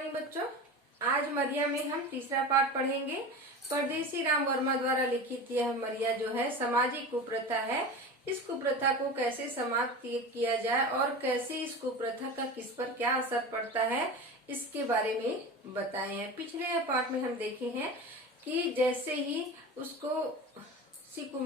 Morning बच्चों। आज मरिया में हम तीसरा पाठ पढ़ेंगे। परदेसी राम वर्मा द्वारा लिखित यह मरिया जो है सामाजिक कुप्रथा है। इस कुप्रथा को कैसे समाप्त किया जाए और कैसे इस कुप्रथा का किस पर क्या असर पड़ता है, इसके बारे में बताए हैं। पिछले पाठ में हम देखे हैं कि जैसे ही उसको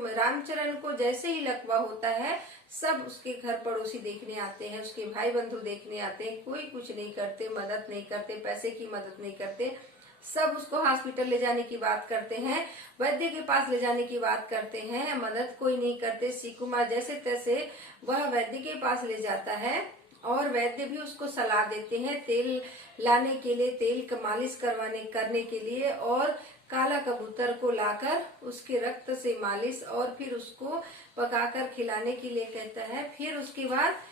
रामचरण को जैसे ही लकवा होता है, सब उसके घर पड़ोसी देखने आते हैं, उसके भाई बंधु देखने आते हैं। कोई कुछ नहीं करते, मदद नहीं करते, पैसे की मदद नहीं करते। सब उसको हॉस्पिटल ले जाने की बात करते हैं, वैद्य के पास ले जाने की बात करते हैं, मदद कोई नहीं करते। शिवकुमार जैसे तैसे वह वैद्य के पास ले जाता है और वैद्य भी उसको सलाह देते हैं तेल लाने के लिए, तेल का मालिश करने के लिए, और काला कबूतर को लाकर उसके रक्त से मालिश और फिर उसको पकाकर खिलाने के लिए कहता है। फिर उसके बाद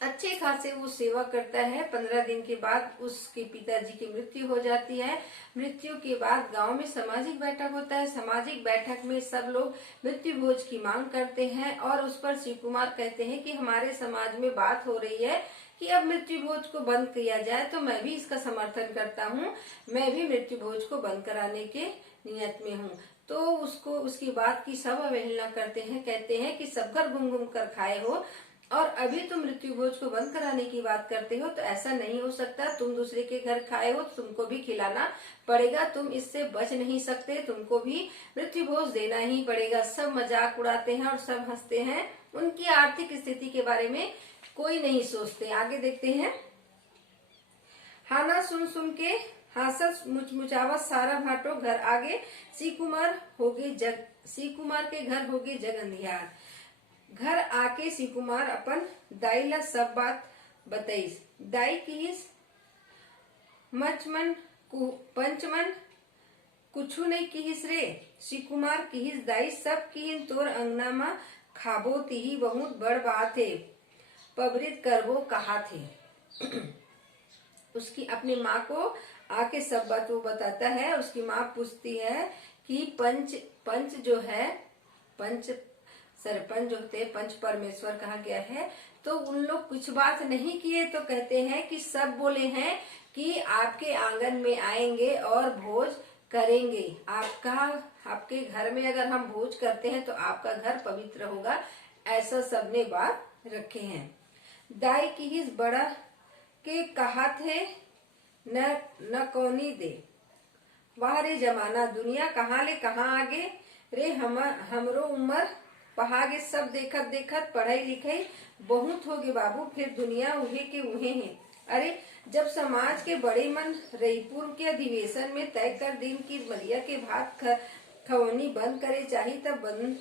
अच्छे खासे वो सेवा करता है। 15 दिन के बाद उसके पिताजी की मृत्यु हो जाती है। मृत्यु के बाद गांव में सामाजिक बैठक होता है। सामाजिक बैठक में सब लोग मृत्यु भोज की मांग करते हैं और उस पर शिवकुमार कहते हैं कि हमारे समाज में बात हो रही है कि अब मृत्यु भोज को बंद किया जाए, तो मैं भी इसका समर्थन करता हूँ। मैं भी मृत्यु भोज को बंद कराने के नियत में हूँ। तो उसकी बात की सब अवहेलना करते हैं, कहते हैं कि सब घर घूम घूम कर खाए हो और अभी तुम मृत्यु भोज को बंद कराने की बात करते हो, तो ऐसा नहीं हो सकता। तुम दूसरे के घर खाए हो, तुमको भी खिलाना पड़ेगा, तुम इससे बच नहीं सकते, तुमको भी मृत्यु भोज देना ही पड़ेगा। सब मजाक उड़ाते हैं और सब हंसते हैं। उनकी आर्थिक स्थिति के बारे में कोई नहीं सोचते। आगे देखते हैं। हाना सुन सुन के हासत मुचमुचावत सारा भाटो घर आगे, शिवकुमार के घर होगे जग अंधियार। घर आके शिवकुमार अपन दाई ला सब बात बताइस। दाई किहिस पंचमन कुछु नहीं किहिस रे। शिवकुमार किहिस दाई सब किहिन तोर अंगना मा खाबो तिही बहुत बड़ बात है, पबरित करबो कहा थे। उसकी अपनी माँ को आके सब बात वो बताता है। उसकी माँ पूछती है कि पंच जो है, सरपंच जो होते पंच परमेश्वर कहा गया है, तो उन लोग कुछ बात नहीं किए। तो कहते हैं कि सब बोले हैं कि आपके आंगन में आएंगे और भोज करेंगे। आपके घर में अगर हम भोज करते हैं तो आपका घर पवित्र होगा, ऐसा सबने बात रखे हैं। दाई की हिस बड़ा के कहा थे न कौनी दे। वाह रे जमाना, दुनिया कहाँ ले कहाँ आगे रे। हमरो उम्र पहागे, सब देखत देखत पढ़ाई लिखाई बहुत हो गए बाबू, फिर दुनिया उहे के उहे हैं। अरे जब समाज के बड़े मन रईपुर के अधिवेशन में तय कर दिन की मरिया के भात खवनी बंद करे चाहिए, तब बंद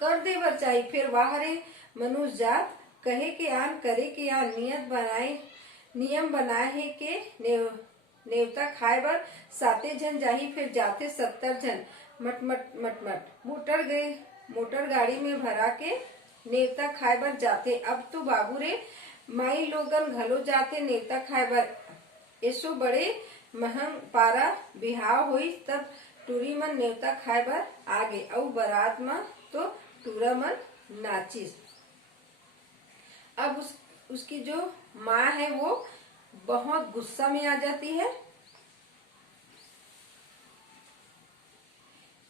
कर देवर चाहिए। फिर वाह रे मनुष्य जात, कहे के आन करे के आन, नियम बनाए के नेवता खाए बर साते जन जाही, फिर जाते 70 जन मटमट मोटर गाड़ी में भरा के नेवता खाए बर जाते। अब तो बाबू रे माई लोगन घलो जाते नेवता खाए बर। ऐसो बड़े महंग पारा बिहाव हुई, तब टूरी मन नेवता खाए बर आगे, और बारात में तो टूरा मन नाचिस। अब उसकी जो माँ है वो बहुत गुस्सा में आ जाती है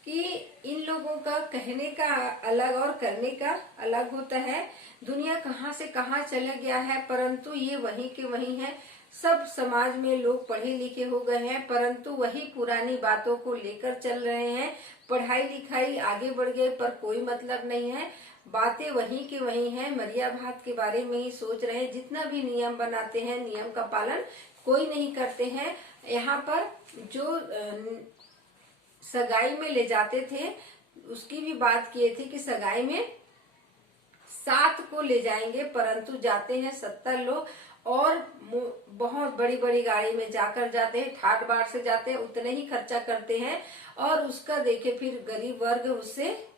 कि इन लोगों का कहने का अलग और करने का अलग होता है। दुनिया कहाँ से कहाँ चला गया है, परंतु ये वहीं के वहीं है। सब समाज में लोग पढ़े लिखे हो गए हैं, परंतु वही पुरानी बातों को लेकर चल रहे हैं। पढ़ाई लिखाई आगे बढ़ गए पर कोई मतलब नहीं है, बातें वहीं के वहीं हैं। मरिया भात के बारे में ही सोच रहे हैं। जितना भी नियम बनाते हैं, नियम का पालन कोई नहीं करते हैं। यहाँ पर जो सगाई में ले जाते थे, उसकी भी बात किए थे कि सगाई में 7 को ले जाएंगे, परंतु जाते हैं 70 लोग और बहुत बड़ी बड़ी गाड़ी में जाकर जाते हैं, ठाट बाट से जाते हैं, उतने ही खर्चा करते हैं और उसका देखे फिर गरीब वर्ग उससे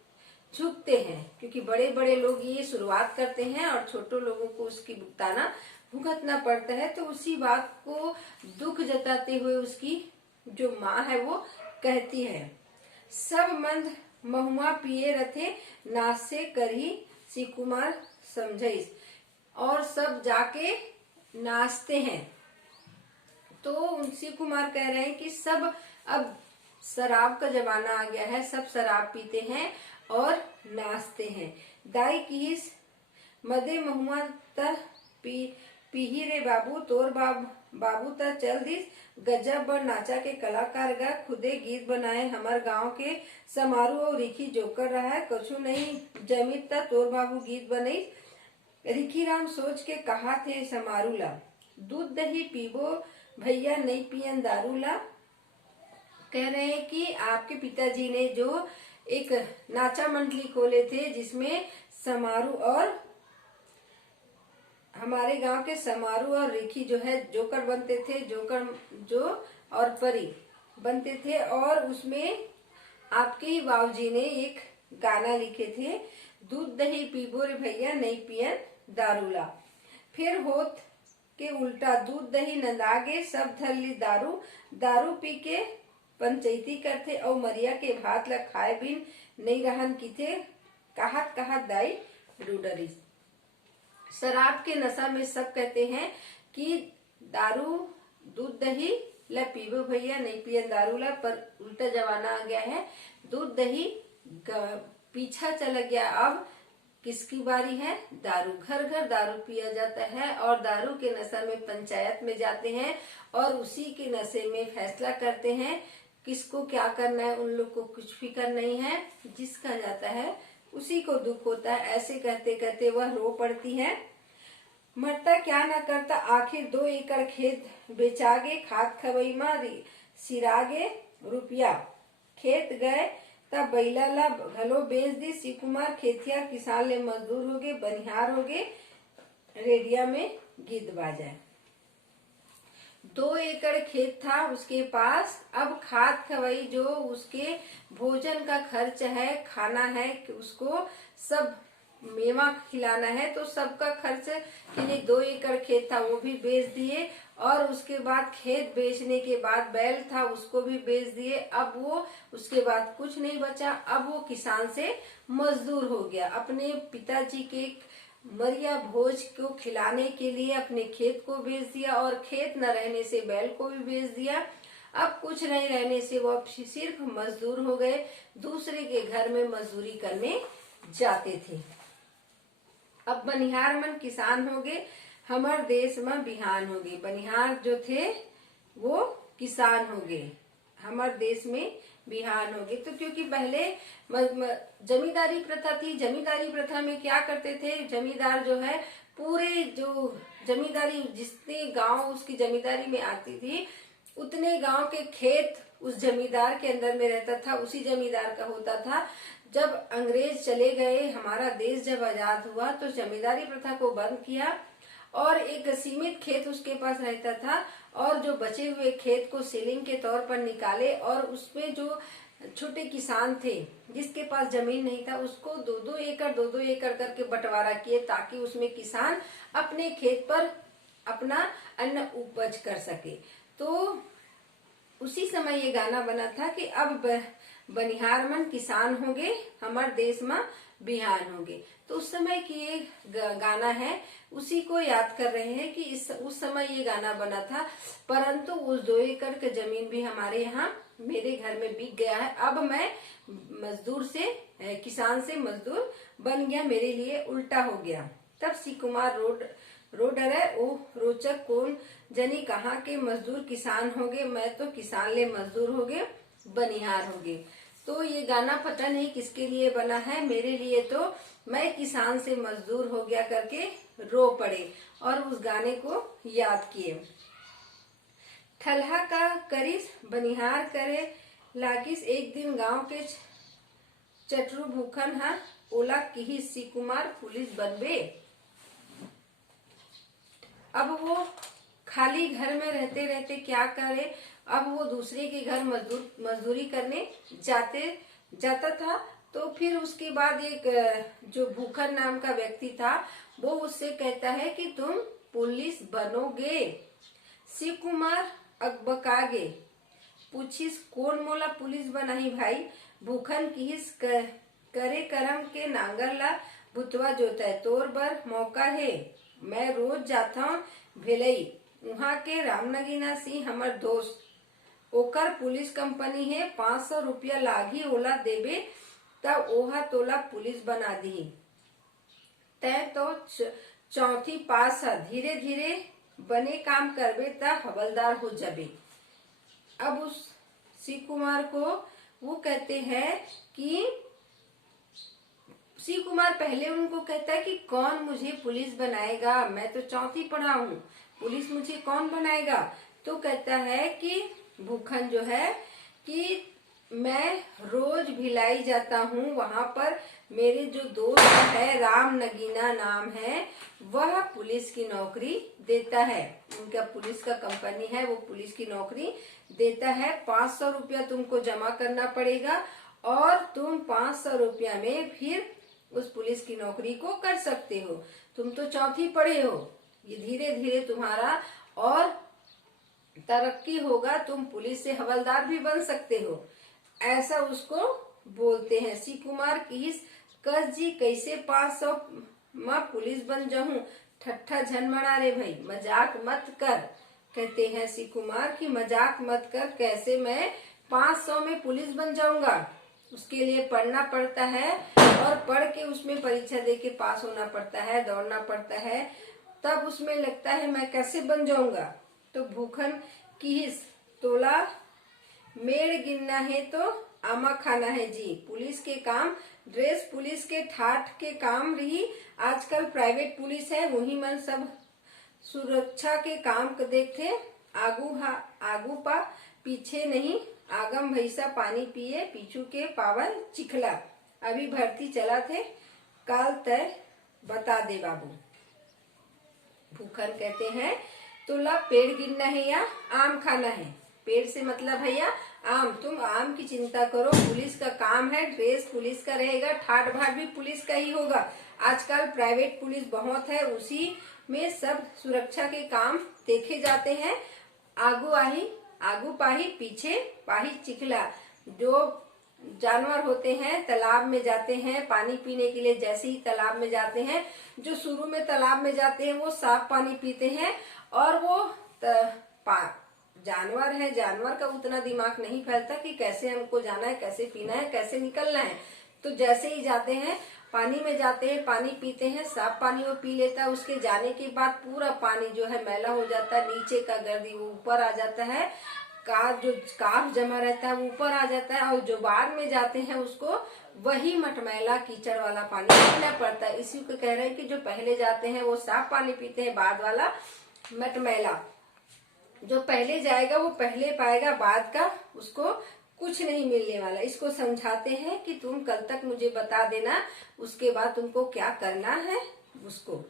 झुकते हैं, क्योंकि बड़े बड़े लोग ये शुरुआत करते हैं और छोटे लोगों को उसकी भुगतना पड़ता है। तो उसी बात को दुख जताते हुए उसकी जो माँ है वो कहती है, सब मंद महुआ पिए रथे नासे करही शिवकुमार समझिस। और सब जाके नाचते हैं। तो शिव कुमार कह रहे हैं कि सब अब शराब का जमाना आ गया है, सब शराब पीते हैं और नाचते हैं। दाई किस मदे महुआ त पीही रे बाबू तोर बाबू त चल दिस गजब बर नाचा के कलाकार गा खुदे गीत बनाए हमार गांव के समारोह और रिखी जोकर रहा है कछु नहीं जमीत त तोर बाबू गीत बनई। रिखी राम सोच के कहा थे समारू ला दूध दही पीबो भैया नहीं पियन दारू ला। कह रहे हैं कि आपके पिताजी ने जो एक नाचा मंडली खोले थे जिसमें समारू और हमारे गांव के समारू और रिखी जो है जोकर बनते थे, जोकर जो और परी बनते थे, और उसमें आपके ही बाबूजी ने एक गाना लिखे थे दूध दही पीबो रे भैया नहीं पियन दारूला। फिर होत के उल्टा दूध दही नंदागे सब धर ली दारू, दारू पी के पंचायती करते और मरिया के भात ला खाए बिन नहीं रहन की थे कहत कहत दाई डूडरी। शराब के नशा में सब कहते हैं कि दारू दूध दही ला पीबो भैया नहीं पियन दारू ला, पर उल्टा जमाना आ गया है, दूध दही पीछा चला गया। अब किसकी बारी है? दारू। घर घर दारू पिया जाता है और दारू के नशा में पंचायत में जाते हैं और उसी के नशे में फैसला करते हैं किसको क्या करना है, उन लोग को कुछ फिक्र नहीं है, जिसका जाता है उसी को दुख होता है। ऐसे कहते कहते वह रो पड़ती है, मरता क्या न करता आखिर 2 एकड़ खेत बेचागे खाद खवई मारी सिरागे रुपया खेत गए तब बैला ला घलो बेच दी। शिव कुमार खेतिया किसान ले मजदूर हो गए, बनिहार हो गए, रेडिया में गीत बाजा। 2 एकड़ खेत था उसके पास, अब खाद खवाई जो उसके भोजन का खर्च है, खाना है, उसको सब मेवा खिलाना है, तो सबका खर्च के लिए 2 एकड़ खेत था वो भी बेच दिए, और उसके बाद खेत बेचने के बाद बैल था उसको भी बेच दिए। अब वो उसके बाद कुछ नहीं बचा, अब वो किसान से मजदूर हो गया। अपने पिताजी के मरिया भोज को खिलाने के लिए अपने खेत को बेच दिया, और खेत न रहने से बैल को भी बेच दिया। अब कुछ नहीं रहने से वो सिर्फ मजदूर हो गए, दूसरे के घर में मजदूरी करने जाते थे। अब बनिहार मन किसान हो गए, हमार देश में बिहान हो गए। बनिहार जो थे वो किसान हो गए, हमारे देश में बिहान हो गए। तो क्योंकि पहले जमींदारी प्रथा थी, जमींदारी प्रथा में क्या करते थे, जमींदार जो है पूरे जो जमींदारी जितने गांव उसकी जमींदारी में आती थी उतने गांव के खेत उस जमींदार के अंदर में रहता था, उसी जमींदार का होता था। जब अंग्रेज चले गए, हमारा देश जब आजाद हुआ तो जमींदारी प्रथा को बंद किया और एक सीमित खेत उसके पास रहता था, और जो बचे हुए खेत को सीलिंग के तौर पर निकाले, और उसमें जो छोटे किसान थे जिसके पास जमीन नहीं था उसको 2-2 एकड़ करके बंटवारा किए, ताकि उसमें किसान अपने खेत पर अपना अन्न उपज कर सके। तो उसी समय ये गाना बना था कि अब बनिहार मन किसान होंगे, हमारे देश में बिहान होंगे। तो उस समय की ये गाना है, उसी को याद कर रहे हैं कि उस समय ये गाना बना था। परंतु उस 2 एकड़ की जमीन भी हमारे यहाँ मेरे घर में बिक गया है। अब मैं मजदूर से किसान से मजदूर बन गया, मेरे लिए उल्टा हो गया। तब शिव कुमार रो डरे, ओ रोचक कौन जनी कहाँ के मजदूर किसान हो गए, मैं तो किसान ले मजदूर हो गए, बनिहार हो गए। तो ये गाना पता नहीं किसके लिए बना है, मेरे लिए तो मैं किसान से मजदूर हो गया करके रो पड़े और उस गाने को याद किए। ठल्हा का करिस बनिहार करे लागिस, एक दिन गांव के चटरू भूखन हा ओला किही शिव कुमार पुलिस बनबे। अब वो खाली घर में रहते रहते क्या करे, अब वो दूसरे के घर मजदूरी करने जाता था। तो फिर उसके बाद एक जो भूखन नाम का व्यक्ति था वो उससे कहता है कि तुम पुलिस बनोगे। शिव कुमार अकबकागे, पूछिस कौन मोला पुलिस बनाही भाई, भूखन किहिस करे करम के नांगर ला भुतवा जोता है, तोर बर मौका है, मैं रोज जाता हूँ भेलई वहाँ के रामनगीना सिंह हमर दोस्त, ओकर पुलिस कंपनी है, 500 रुपया लागी ओला देबे तब ओहा तोला पुलिस बना दी। तय तो चौथी पास है, धीरे धीरे बने काम करबे त हवलदार हो जाबे। अब उस शिव कुमार को वो कहते हैं कि शिव कुमार पहले उनको कहता है कि कौन मुझे पुलिस बनाएगा, मैं तो चौथी पढ़ा हूँ, पुलिस मुझे कौन बनाएगा। तो कहता है कि भूखन जो है कि मैं रोज भिलाई जाता हूँ, वहां पर मेरे जो दोस्त है राम नगीना नाम है, वह पुलिस की नौकरी देता है, उनका पुलिस का कंपनी है, वो पुलिस की नौकरी देता है। 500 रुपया तुमको जमा करना पड़ेगा और तुम 500 रुपया में फिर उस पुलिस की नौकरी को कर सकते हो। तुम तो चौथी पढ़े हो, ये धीरे धीरे तुम्हारा और तरक्की होगा, तुम पुलिस से हवलदार भी बन सकते हो, ऐसा उसको बोलते हैं। शिव कुमार की कस जी कैसे 500 में पुलिस बन जाऊं, ठट्ठा झनमना रे भाई, मजाक मत कर। कहते हैं शिव कुमार की मजाक मत कर, कैसे मैं 500 में पुलिस बन जाऊंगा, उसके लिए पढ़ना पड़ता है और पढ़ के उसमें परीक्षा दे के पास होना पड़ता है, दौड़ना पड़ता है, तब उसमें लगता है मैं कैसे बन जाऊंगा। तो भूखन की तोला मेड़ गिनना है तो आमा खाना है जी। पुलिस के काम, ड्रेस पुलिस के ठाठ के काम रही, आजकल प्राइवेट पुलिस है, वही मन सब सुरक्षा के काम को देखते, आगू पा पीछे नहीं, आगम भैसा पानी पिए, पीछू के पावन चिखला। अभी भर्ती चला थे, काल तय बता दे बाबू। भूखन कहते हैं तुला पेड़ गिनना है या आम खाना है। पेड़ से मतलब भैया आम, तुम आम की चिंता करो, पुलिस का काम है, ड्रेस पुलिस का रहेगा, ठाट बाट भी पुलिस का ही होगा। आजकल प्राइवेट पुलिस बहुत है, उसी में सब सुरक्षा के काम देखे जाते हैं। आगू पाही पीछे पाही चिखला। जो जानवर होते हैं तालाब में जाते हैं पानी पीने के लिए, जैसे ही तालाब में जाते हैं, जो शुरू में तालाब में जाते हैं वो साफ पानी पीते हैं, और वो जानवर है, जानवर का उतना दिमाग नहीं फैलता कि कैसे हमको जाना है, कैसे पीना है, कैसे निकलना है। तो जैसे ही जाते हैं पानी में जाते हैं, पानी पीते हैं, साफ पानी वो पी लेता है, उसके जाने के बाद पूरा पानी जो है मैला हो जाता है, नीचे का गर्दी वो ऊपर आ जाता है, जो काफ जमा रहता है वो ऊपर आ जाता है, और जो बाद में जाते हैं उसको वही मटमैला कीचड़ वाला पानी पीना पड़ता है। इसी को कह रहे हैं कि जो पहले जाते हैं वो साफ पानी पीते हैं, बाद वाला मटमैला। जो पहले जाएगा वो पहले पाएगा, बाद का उसको कुछ नहीं मिलने वाला। इसको समझाते हैं कि तुम कल तक मुझे बता देना, उसके बाद तुमको क्या करना है उसको।